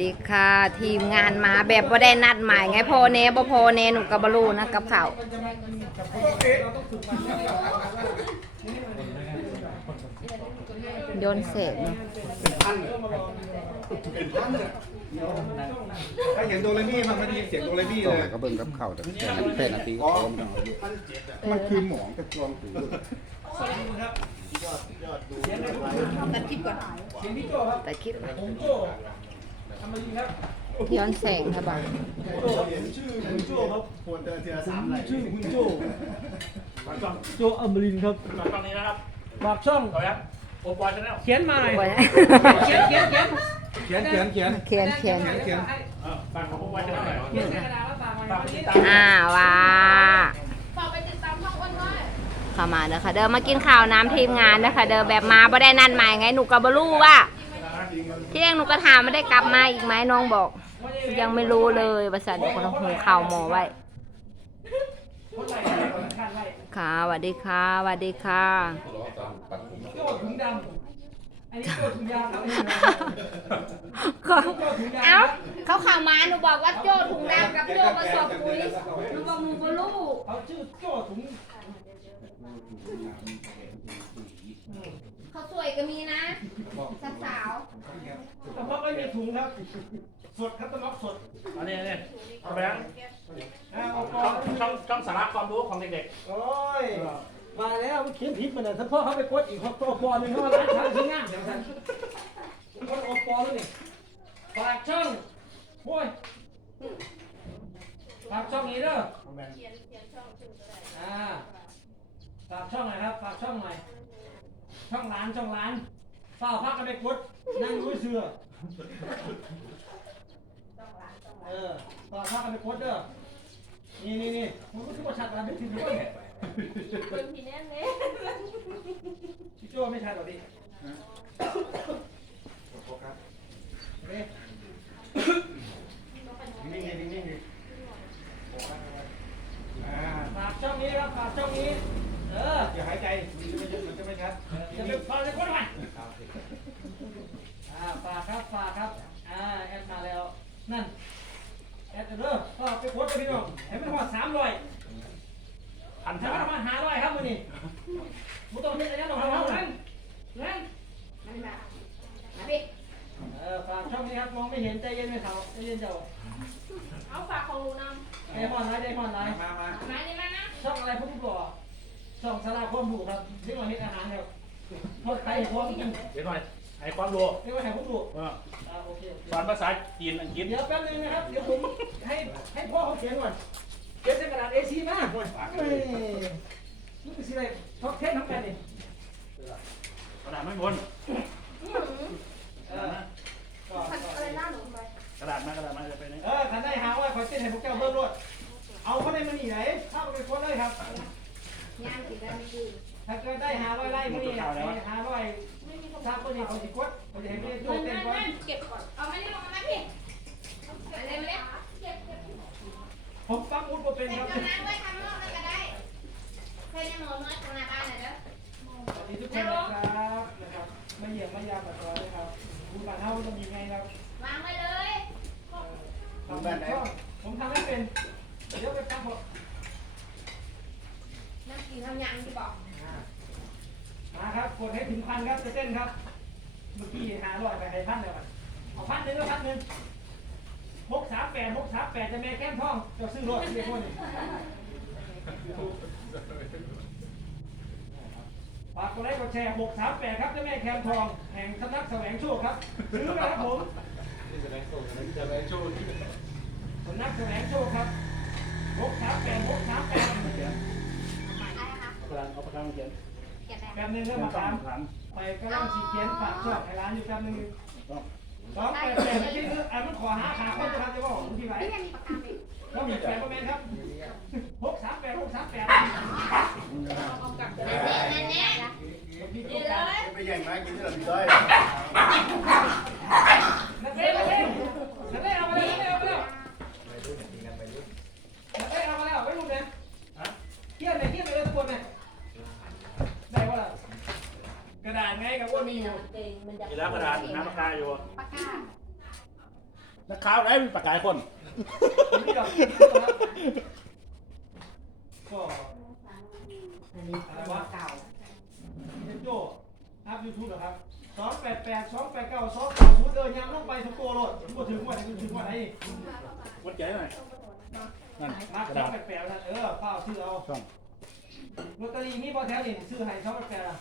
ดีค่ะ ทีมงานมาแบบบ่ได้นัดหมายไงพอเนบ่พอเนหนูกับบรูนะกับเขาวโยนเศษเนาะถ้าเห็นโดเรมี่มันไม่ได้ยินเสียงโดเรมี่ก็เลยก็เบิ่งกับข้าวแต่แปดนาทีก็พร้อมแล้วมันคือหมองกับกรองหูตัดคลิปก่อนตัดคลิปก่อน ย้อนแสงค่ะบ่าวชื่อคุณโจ้ครับควรจะเจอสามอะไรชื่อคุณโจ้โจอมรินทร์ครับฝากช่องนี้นะครับฝากช่องขอครับโอปอลชาแนลเขียนมาหน่อยโอ้ยเขียนเขียนเขียนเขียนเขียนเขียนเขียนเขียนเขียนฝากของโอปอลชาแนลหน่อยเขียนใส่กระดาษแล้วฝากมาฝากวันตินี้ดตามอ่าว่าเข้ามาเด้อค่ะเดินมากินข้าวน้ำทีมงานนะคะเดินแบบมาบ่ได้นัดหมายไงหนูกับบรูว่า เที่ยงหนูก็ถามไม่ได้กลับมาอีกไหมน้องบอก ยังไม่รู้เลยภาษาเดี๋ยวคนต้องหุงข้าวหมอไว้คนไหนขันไว้ ค่ะสวัสดีค่ะสวัสดีค่ะโจถุงดำอันนี้โจถุงยาวครับเขาเอ้าเขาข่าวมาหนูบอกว่าโจ้ถุงดำกับโจ้กระสอบปุ๋ยหนูบอกหนูบ่รู้เขาชื่อโจถุง เขาสวยก็มีนะสาวแต่ว่าไม่มีถุงครับ สดครับต้องล็อกสดอันนี้นี่เอาไปยังอ่าเอากช่อองงช่องช่องสาระความรู้ของเด็กโอ้ยมาแล้วมันเขียนผิดมาเนี่ยถ้าพ่อเขาไปกดอีกเขาตัวปอหนึ่งเขามาล้างทางที่ง่ายเดี๋ยวท่านกดโอปอแล้วนี่ฝากช่องโอ้ยฝากช่องนี้เด้ออ่าฝากช่องหน่อยครับ ฝากช่องหน่อย ช่องร้านช่องร้าน เฝ้าพักกันไปกดนั่งรู้เสือเออเฝ้าพักกันไปกดเด้อนี่นี่นี่ผมก็คือว่าชัดอะไรไม่ถึงด้วยเนี่ยพี่โจ้ไม่ชัดหรอกดิเฮ้ยนิ่งๆนิ่งๆอ่ฝากช่องนี้ครับฝากช่องนี้ กผู้ก่อช่องสาราความรู้ครับที่มาเฮ็ดอาหารครับทอดไข่พร้อมกันเดี๋ยวหน่อยให้ความรู้เรียกว่าไข่พวกรู้เอออ่าโอเคโอเคสอนภาษาจีนอังกฤษเดี๋ยวแป๊บนึงนะครับ เดี๋ยวผมให้ให้พ่อเขาเขียนก่อนเขียนใส่กระดาษ A4 มาเฮ้ยนี่คือสิอะไรท็อป10ทั้งแปดนี่กระดาษไม่บนเออก็ก็อะไรหน้าหนูไปกระดาษมากระดาษมาจะไปไหนเออขันได้หาว่าขอเต้นให้พวกเจ้าเบิ่งรวดเอาเขาได้มาหนีไหนเข้าไปโพสเลยครับ ย่างสีดำดีถ้าเกิดได้หาร้อยไร่ไมานี่หาร้อยถ้าคนนี้เขาสิกดเขาจะให้ไม่ได้โจเงินเต้นนั่นก่อนเก็บก่อน เอามานี่ลงมาพี่อะไรมาเนี่ยเก็บเก็บผมปักมุดบ่เป็นครับบกับน้ำไว้ทำนอกนั่นก็ได้ใครจะหนูน้อยของหน้าบ้านหน่อยเด้อสวัสดีทุกคนนะครับนะครับมาเยี่ยมมายามแบบนี้นะครับคุณบ้านเฮาต้องมีไงครับ วางไว้เลยทำแบบช่องผมทำไม่เป็น เดี๋ยวไปตั้งผม กินทำยังที่บอกมาครับกดให้ถึงพันครับจะเต้นครับ เมื่อกี้หาร้อยไปให้พันเดียวกันเอาพันหนึ่งก็พันหนึ่งหกสามแปดหกสามแปดจะแม่แก้มท่องจะซื้อรถเรียกว่านี่ฝากกดไลค์กดแชร์หกสามแปดครับเจ้าแม่แคมทองแห่งสำนักแสวงโชคครับซื้อนะครับผมสำนักแสวงโชคครับหกสามแปดหกสามแปด กระดาษเอาปากกามาเขียนแป๊บนึงเรื่ยองมาตามงถามไปกำลังสีเขียนฝากช่วงให้ร้านอยู่แป๊บนึงสองแปดแปดไม่ใช่เรื่องอะมันขอหาขาคนจะทำจะบอกผมที่ไหนแม่มีปากกาไหมแล้วมีแปดก็แมนครับหกสามแปดหกสามแปด แน่แน่ พี่ ดี ตุ๊ก เล ตาย ไปแย่งไม้กินที่เราพี่ด้อย นักเล่นนักเล่นนักเล่นเอาไปแล้วนักเล่นเอาไปแล้วนักเล่นเอาไปแล้วไม่รู้เนี่ยเทียบเลยเทียบเลยทุกคนเนี่ยได้ว่าล่ะกระดาษไงกับว่ามีอยู่ มีแล้วกระดาษหาปากกาอยู่ ปากกา นักข่าวไหนมีประกายคน นี่ดอกก็อะไรวะเก่าเป็นโจ อัพยูทูบเหรอครับสองแปดแปดสองแปดเก้าสองสามศูนย์เดินยามลงไปทุกตัวโลดถึงถึงวันไหนถึงวันไหนวัดใจหน่อยนั่นมากกระสอดางษแปดแปดนะเออเปล่าซื้อเอาช่องลอตเตอรี่มีพอแถวนี่ซื้อให้สองแปดแปดอะ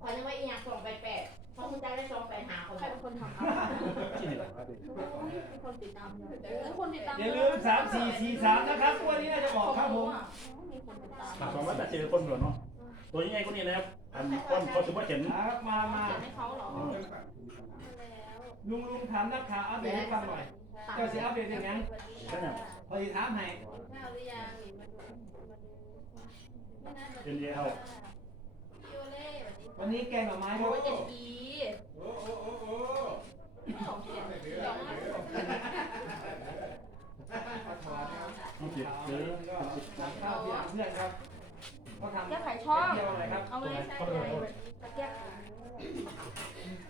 ขอยังไม่อีกอย่างสองแปดแปดเพราะคุณใจได้สองแปดหาคนใครเป็นคนทำที่นี่แหละเป็นคนติดตามเยอะคนติดตามอย่าลืมสามสี่สี่สามนะครับวันนี้น่าจะออกครับผม มีคนติดตามสองร้อยแปดสิบคนเหรอเนาะ ตัวยังไงคนนี้นะครับอันก้อนเขาถือว่าเห็นครับมามาเขียนให้เขาเหรอลุงลุงถามนักข่าวอัปเดตให้ฟังหน่อย เจ้าสิอัปเดตยังไงใช่ไหมพอดีถามให้เป็นเอลวันนี้แกงหน่อไม้ครัโอ้บยเจ็ดอีโอ้โอ้โอ้โอ้สองเขียนสองน้องจิตหรือข้าวเพื่อนครับเขาทำ แก้ไขช่องเที่ยวอะไรครับเอาเลยใช่เลยแก้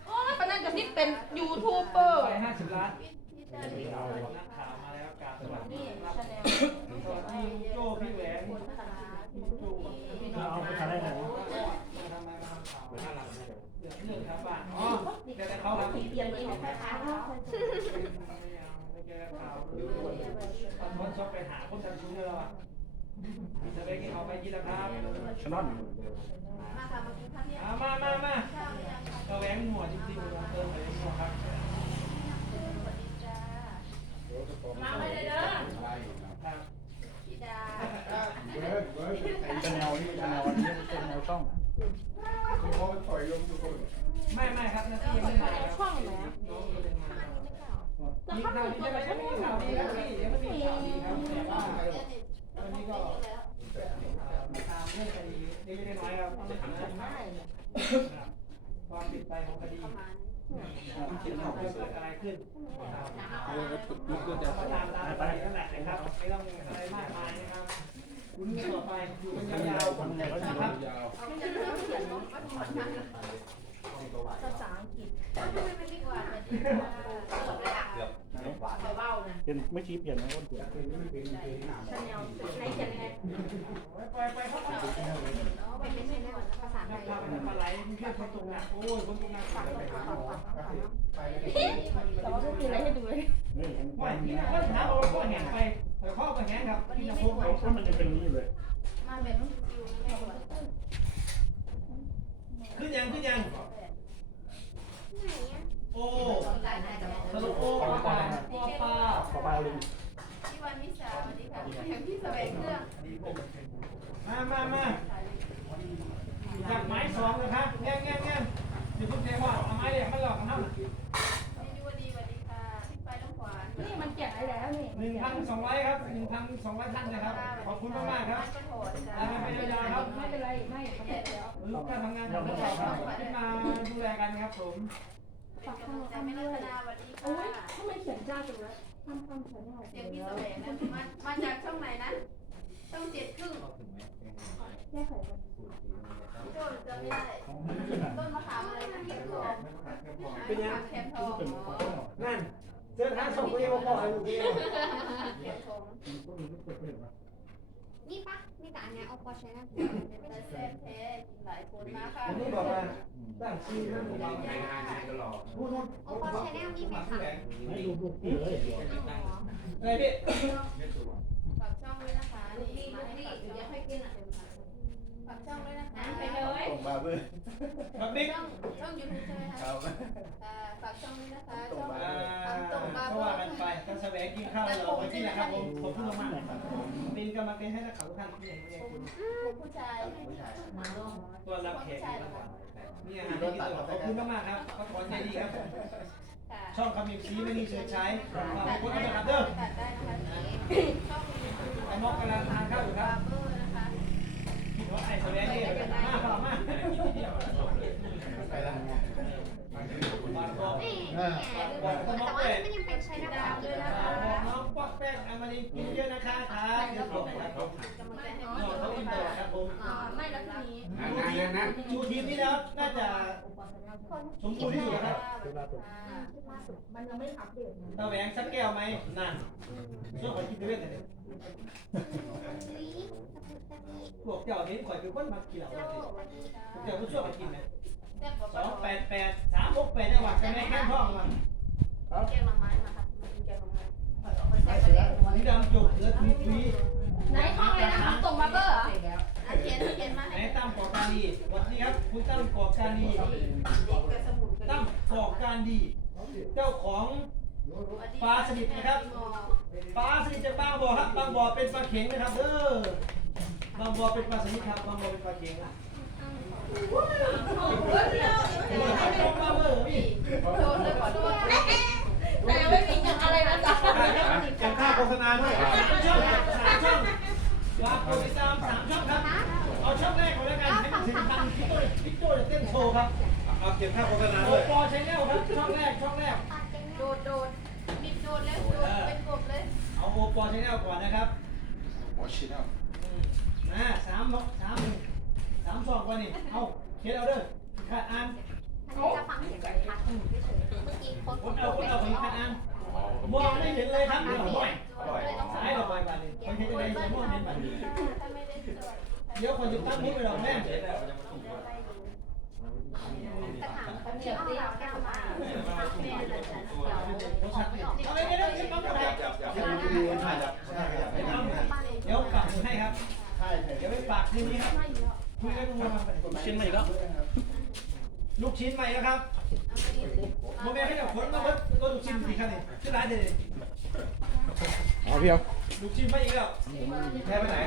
โอ้ยปนันกับนี่เป็นยูทูบเบอร์ไปห้าสิบล้านนักข่าวมาแล้วกราบสวัสดีนี่ครับชาแนลสวัสดีโจ้พี่แหวนจูเอาไปทานได้ไหมมาทำไมมาทำข่าวเรื่องชาวบ้านอ๋อแต่แต่เขาทำเปลี่ยนเองของใครคะไม่แก้ข่าวตอนทนชอบไปหาคนทำชู้เราอะ จะไปกินเอาไปกินแล้วครับชนอนมาค่ะมากินข้าวเที่ยงเอามามามาเราแหวงหัวจริงๆเราเติมไปหัวครับมาเลยเด้อครับพี่ดาเบิร์ดเบิร์ดไอ้ชแนลนี่ชแนลอันนี้เป็นแนวช่องคุณพ่อถอยลงทุกคนไม่ไม่ครับนาทียังไม่มาครับช่องไหนน้องก็เป็นมาจะมีเข้าข่าวถึงดีตัวยังกับไม่ช่องมีไหนข่าวดีครับพี่ยังไม่มีข่าวดีครับแต่ว่า วันนี้ก็ตามเรื่องคดีเล็กๆน้อยๆครับความติดใจของคดีคิดว่เกิดอะไรขึ้นลุกก็จะตามตามไปนั่นแหละนะครับไม่ต้องอะไรมากมายนะครับคุณกันต่อไปอยู่กันยาวๆนะครับยาวภาษาอังกฤษ เป็นไม่ชี้เปลี่ยนนะคนเปลี่ยนชาแนลไหนเขียนยังไงไปไปเขาก็เป็นไม่ใช่แน่ภาษาไทนักยข่าวเป็นปลาไหลเพื่อนคนตรงหนักโอ้ยคนตรงหนักฝากไปครับแต่ว่าไม่มีอะไรให้ดูเลยนี่เห็นว่าที่นั่นถามเราก็แหงไปแต่ข้อก็แหงครับที่นภพเขาก็มันจะเป็นนี้เลยมาเป็นขึ้นยังขึ้นยังโอ้สรุปโอ้ปลาปลาปลา ขอไปเลย พี่วันมิสาสวัสดีค่ะพี่แสวงเครื่องมามามาจากไม้สองนะครับแง่แง่แง่เดี๋ยวคุณเทว่าเอาไม้เนี่ยมันหลอกกันเท่าพี่ยุวดีสวัสดีค่ะพี่ไปน้องขวานนี่มันเขียนอะไรแล้วนี่หนึ่งพันสองร้อยครับหนึ่งพันสองร้อยท่านนะครับ ขอบคุณมากมากครับก็โถดจ้าลาไปยาวๆครับ ไม่เป็นไร ไม่เขาเสร็จแล้วลูกการทำงานของเราครับที่มาดูแลกันครับผมเป็นกำลังใจไม่รัตนาวัสดีโอ้ยค่ะทำไมเขียนจ้าจังเลย เขียนหน่อยเสียงพี่แสวงนะมามาจากช่องไหนนะ ช่องเจ็ดครึ่งแก้ไขพี่โจ้จะไม่ได้ ต้นมะขามอะไรนะพี่ทองเป็นยังแคมทองเป็นคนช่องนั่นเสื้อท้าส่งไปยังบอกให้ลูกเองแคมทอง นี่ปะนี่แต่อันเนี้ยเอาพอใช้นะเป็นแต่แซ่บแท้หลายคนมาค่ะอันนี้บอกว่าตั้งชื่อนั่นเองพูดนู่นโอพอใช้แนลนี่ไหมคะให้ดูดูพี่เลยไงพี่ฝากช่องด้วยนะคะนี่มาให้ฝากอยู่ยังให้กินอะ ฝากช่องด้วยนะคะไปเลยส่งมาเบิร์ดครับบิ๊กช่องช่องยูทูบใช่ไหมคะครับอ่าฝากช่องนี้นะคะช่อง อ่าก็ว่ากันไปถ้าแสวงกินข้าวเราไปที่นะครับผมขอบคุณมากเป็นกำลังใจให้นักข่าวทุกท่านที่ยังไม่ได้คุณผู้ชาย ผู้ชายตัวรับแขกนี่อาหารที่กินตลอดขอบคุณมากๆครับขอใจดีครับ ค่ะช่องคำมีซีไม่มีเชิญใช้ขอบคุณนะครับเด้อตัดได้นะคะช่องยูทูบไอ้นกกำลังทานข้าวอยู่ครับ บาร์เบอร์ นะคะพี่ว่าไอ้แสวงนี่มาเปล่ามาไปล้ว ขฝากบอกนี่แต่ว่ามันยังเป็นใช้น้ำดาวตาลยนะคะบอกน้องป๊อกแป้งอมรินทร์กินเยอะนะคะครับเดี๋ยวบอกนะครับกำลังใจให้เขาอินเตอร์ครับผมอ่าไม่แล้วทีนี้ชูทีมนี้แล้วน่าจะสมควรที่สุดครับมันยังไม่อัปเดตตาแหวงสักแก้วไหมนั่นช่วยขอกินด้วยกันเลยพวกเจ้านี้ขอยเป็นคนมากินเหล้าเลยพวกเจ้าผู้ช่วยกันกินไหม สองแปดแปดสามหกแปดจังหวัดจะไม่แค่ท้องมาแกงละไม้มาครับมากินแกงละไม้สีดำจุกเหลือทุยทุยไหนห้องเลยนะคะส่งมาเบอร์เหรออะเขียนเขียนมาไหนให้ตั้มก่อการดีวันนี้ครับคุณตั้มก่อการดีตั้มก่อการดี เจ้าของปลาสลิดนะครับปลาสลิดจากบางบ่อครับบางบ่อเป็นปลาเข็งนะครับเด้อบางบ่อเป็นปลาสลิดครับบางบ่อเป็นปลาเข็งนะ ปลาเบอร์พี่โดนเลยขอโทษแต่ไม่มีอะไรนะจ๊ะจะค่าโฆษณาด้วยสามช่องครับสามช่องฝากกดติดตามสามช่องครับ เอาช่องแรกก่อนแล้วกันให้มันถึงพันพี่โต้พี่โต้จะเต้นโชว์ครับเอาเก็บค่าโฆษณาโอด้วยปอชแนลครับช่องแรกช่องแรก โดดโดดมิดโดดแล้วโดดเป็นกบเลย เอาโอปอชแนลก่อนนะครับโอ้ชิแล้วอืมนะสามสาม สามช่องก่อนนี่ เอาเขียนเอาเด้อขาดอ่านอันนี้จะฟังเสียงชัดเมื่อกี้คนคนเอาคนเอาคนขาดอ่านมองไม่เห็นเลยครับเดี๋ยวบ่อยสายเราบ่อยกว่านี่คนเห็นจะได้จะมองเห็นแบบนี้ถ้าไม่ได้สวยเดี๋ยวคนจะตั้งมุ้งไปหรอกแม่แต่ถามคนเดียวที่เราแก้มาแม่เลยฉันเดี๋ยวเอาเลยเดี๋ยวเดี๋ยวเดี๋ยวปั๊บจับไปจับจับจับจับดูถ่ายจับถ่ายจับเดี๋ยวฝากให้ครับใช่ใช่เดี๋ยวไปฝากทีนี้ครับคุยกันดูครับ ชิ้นมาอีกแล้วลูกชิ้นใหม่นะครับโมเมนต์ให้กับคนมาเบิดก็ลูกชิ้นดีครับนี่ชื่อร้านเด็ดเอาพี่เอาลูกชิ้นไม่อีกแล้วแค่ไปไหน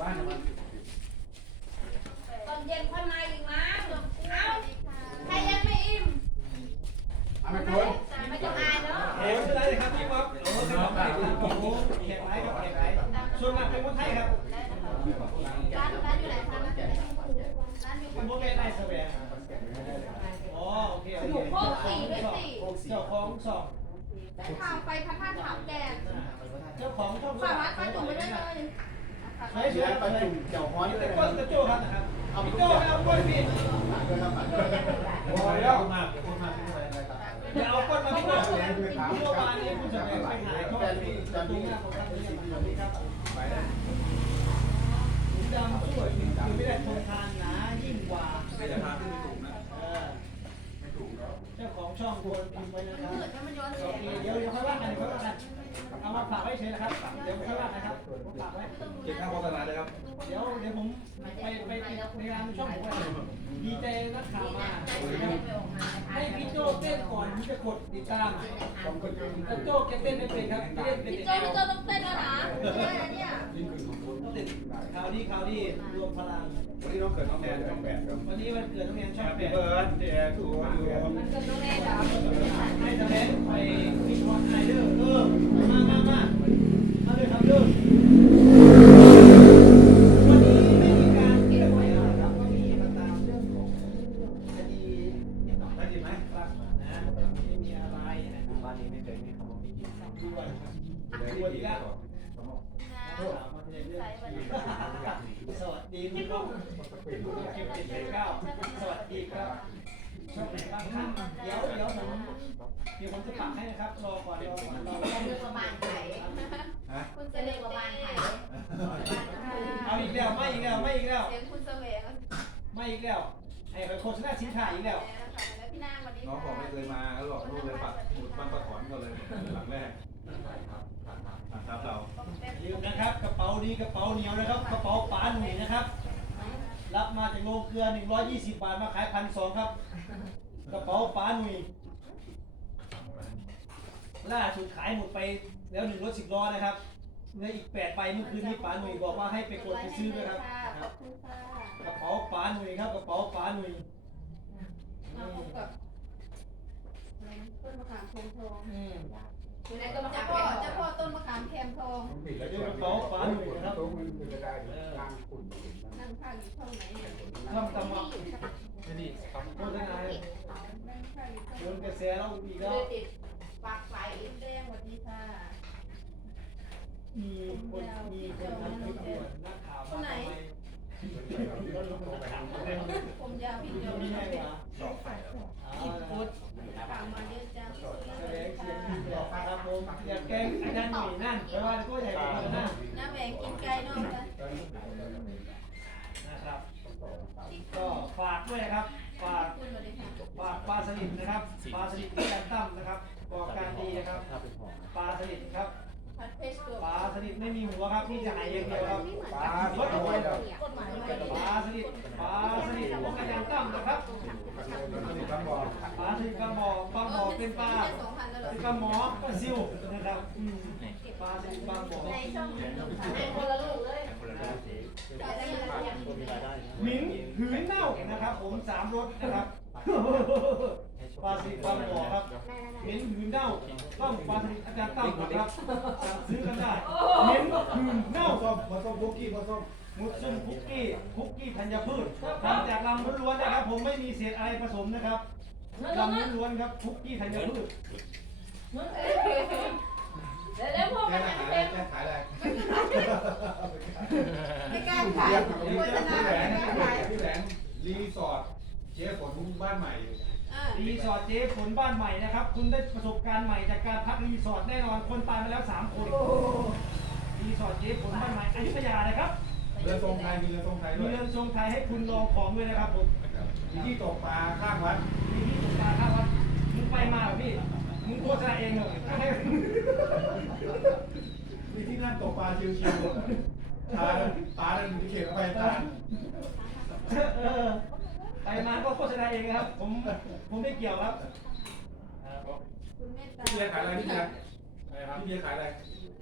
บ้านมันตอนเย็นค่อยมาอีกมั้งเอ้าใครยังไม่อิ่มเอาไม่ควรไม่ต้องอายเนาะเอ๋ชื่อร้านเลยครับพี่ป๊อป ทางไปพระธาตุถามแดงเจ้าของช่องฝากร้านป้าจุ๋มไม่ได้เลยใช้ชื่อปอะลาไรจุ่มเจ้าฮ้อนนี่เลเป็ยนคก้รันบกระโจกครับนะครับเอาพี่โจ้เอาก้นพี่ด้วยครับโอ้ยแล้วมากเดี๋ยวพูดมากเป็นอะไรครับอย่าเอาก้นมาพี่โจ้พี่โจ้มาเนี่ยคุณจะไปไปหายเขาแต่ที่ที่ตรจะงมีหน้าของท่านเป็นนี่สิ่งที่คเรารับไม่ครับไปถุงดำช่วยคือไม่ได้ทนทานหนายิ่งกว่าไม่จะพาขึ้นไปถูกนะเออไม่ถูกแล้วเจ้าของช่องควรพิมพ์ไว้ ว้เฉยนะครับ เดี๋ยวค่อยว่ากันครับผมฝากไว้ เก็บค่าโฆษณาเลยครับ เดี๋ยวเดี๋ยวผมไปไปไปในงานช่องผมไว้ดีใจนักข่าวมา ให้พี่โจ้เต้นก่อนที่จะกดติดตามแต่โจ้แกเต้นไม่เป็นครับเต้นเป็นพี่แต่โจเดียวพี่โจต้องเต้นแล้วนะไม่ได้นะเนี่ยยิ่งขึ้นของคนต้องติดข่าวดีข่าวดีรวมพลัง วันนี้น้องเกิดน้องแนนช่องแปดครับ วันนี้วันเกิดน้องแนนช่องแปดเบิร์ดเดี๋ยวถูกอยู่มันเกิดน้องแน่จ้ะให้ทะ ช่องไหนบ้างครับเดี๋ยวเดี๋ยวผมเดี๋ยวผมจะปักให้นะครับรอก่อนรอก่อนรอก่อนเรื่องประมาณไข่คุณจะเรียกประมาณไข่เอาอีกแล้วไม่อีกแล้วไม่อีกแล้วเสียงคุณเสวงไม่อีกแล้วไอ้โฆษณาสินค้าอีกแล้วแล้วพี่นางวันนี้น้องบอกไม่เคยมาแล้วหลอกลูกเลยปัดหมุดบ้านปะถอนก็เลยหลังแรกครับเราลืมนะครับกระเป๋าดีกระเป๋าเหนียวนะครับ กระเป๋าป๋าหนุ่ยนะครับรับมาจากโรงเกลือ 120 บาทมาขายพันสองครับ กระเป๋าป๋าหนุ่ยล่าสุดขายหมดไปแล้วหนึ่งรถสิบล้อนะครับเหลืออีกแปดใบเมื่อคืนนี้ป๋าหนุ่ยบอกว่าให้ไปกดไปซื้อด้วยครับ ขอบคุณค่ะกระเป๋าป๋าหนุ่ยครับกระเป๋าป๋าหนุ่ยมาพบกับต้นมะขามแคมทอง อืม เจ้าพ่อเจ้าพ่อต้นมะขามแคมทองผิดแล้วกระเป๋าฟ้าหนึ่งนะครับตรงมันคือได้กลางคุณนั่งข้างอยู่ช่องไหนเนี่ยทำตำวักเโฆษณาโดนกระแสเราอีกแล้วเลยติดปากไฟอีกแดงสวัสดีค่ะมีคนมีคนทำคลิปด่วนนักข่าวคนไหนผมยาวพี่เดียวมีนี่ให้ให้เหรออี นี่ต้องบอกปลาสลิดกระบอปลาบอเป็นปลาสองพันแล้วเหรอเป็นปลาหมอซิวนะครับปลาสลิดปลาบอในช่องในคนละลูกเลยแต่ได้ยังหมิงหืนเน่านะครับ ผมสามรสนะครับปลาสลิปลาบอครับหมิงหืนเน่าต้องปลาสลิอาจารย์ตั้มนะครับ ซื้อกันได้หมิงหืนเน่าผสมผสมคุกี้ผสม มุสลิมคุกกี้คุกกี้ธัญพืชทำจากลำล้วนๆนะครับ ผมไม่มีเศษอะไรผสมนะครับลำล้วนๆครับคุกกี้ธัญพืชเดี๋ยวพวกแก้มันขายเป็นแก้ขายอะไรไม่กล้าขายโฆษณาพี่แหวไม่นกล้าขายพี่แหวนรีสอร์ทเจ๊ฝนบ้านใหม่อ่ารีสอร์ทเจ๊ฝนบ้านใหม่นะครับ คุณได้ประสบการณ์ใหม่จากการพักรีสอร์ทแน่นอนคนตายมาแล้วสามคนรีสอร์ทเจ๊ฝนบ้านใหม่อยุธยานะครับ เรือทรงไทยมีเรือทรงไทยมีด้วยเรือนทรงไทยให้คุณลองของด้วยนะครับผมมีที่ตกปลาข้างวัดมีที่ตกปลาครับวัดมึงไปมาเหรอพี่มึงโฆษณาเองเหรอมีที่นั่งตกปลาชิวๆปลาปลาดันอยู่ที่เขตอภัยทานเออไปมาก็โฆษณาเองนะครับ ผมผมไม่เกี่ยวครับคุณเมตตา พี่เบียร์ขายอะไรพี่เบีย ร์พี่เบียร์ขายอะไร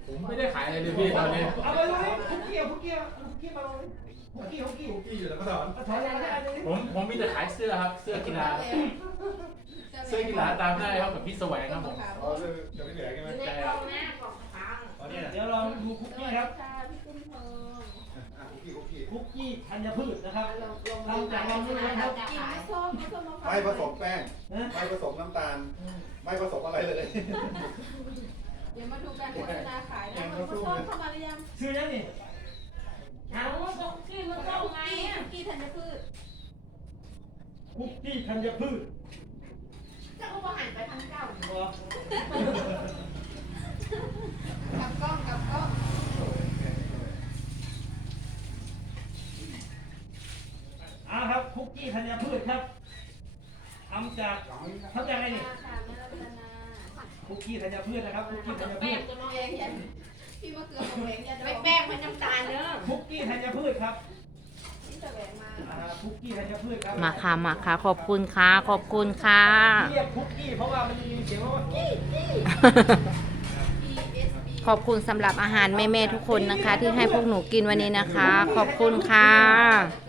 ผมไม่ได้ขายอะไรเลยพี่ตอนนี้เอาไปเลยคุกกี้เอาคุกกี้เอาคุกกี้มาเลยคุกกี้คุกกี้คุกกี้อยู่แล้วก็สอนเอาถอยหลังได้อันนี้ผมผมมีแต่ขายเสื้อครับ เสื้อกีฬา เสื้อกีฬาตามได้ครับกับพี่แสวงครับผมอ๋อเรื่องจะไม่เหลือใช่ไหมในกล่องหน้ากล่องพังอ๋อเนี่ยเดี๋ยวลองดูคุกกี้ครับค่ะพี่กุ้งทองอะคุกกี้คุกกี้คุกกี้ธัญพืชนะครับลงลงทำจากลำล้วนๆครับกินไม่ส้มไม่ส้มมะพร้าวไม่ผสมแป้งนะไม่ผสมน้ำตาล ไม่ผสมอะไรเลยเดี๋ยวมาดูการโฆษณาขายนะมันส้มเข้ามาหรือยังซื้อยังนี่เอาต้องที่มันต้องไงกี้อะกี้ธัญพืชคุกกี้ธัญพืชเจ้าก็หันไปทางเจ้าเหรอกับกล้องกับกล้องอ่าครับคุกกี้ธัญพืชครับทำจากทำจากอะไรนี่ค่ะแม่รัตนา คุกกี้ธัญพืชนะครับคุกกี้ธัญพืแป้งชตัวน้อยเองยันพี่มะเขือของแหวงยันไม่แป้งมันน้ำตาลเนอะคุกกี้ธัญพืชครับที่แสวงมาอ่าคุกกี้ธัญพืชครับมาค่ะมาค่ะขอบคุณค่ะขอบคุณค่ะ เรียกคุกกี้เพราะว่ามันมีเสียงว่ากี้กี้ PSB ขอบคุณสำหรับอาหารแม่ๆทุกคนนะคะ ที่ให้พวกหนูกินวันนี้นะคะ ขอบคุณค่ะแล้วก็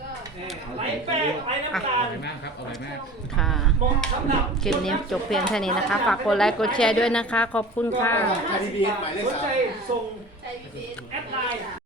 ไรแป้งไรน้ำตาอลร่อยมากครับอร่อยมากค่ะเหมาะสำหรับคลิปนี้จบเพียงเท่านี้นะคะ ฝากกดไลค์กดแชร์ด้วยนะคะ ขอบคุณค่ะใครดีๆหมายเลขสนสาม ใจส่งใช้ PSB แอดไลน์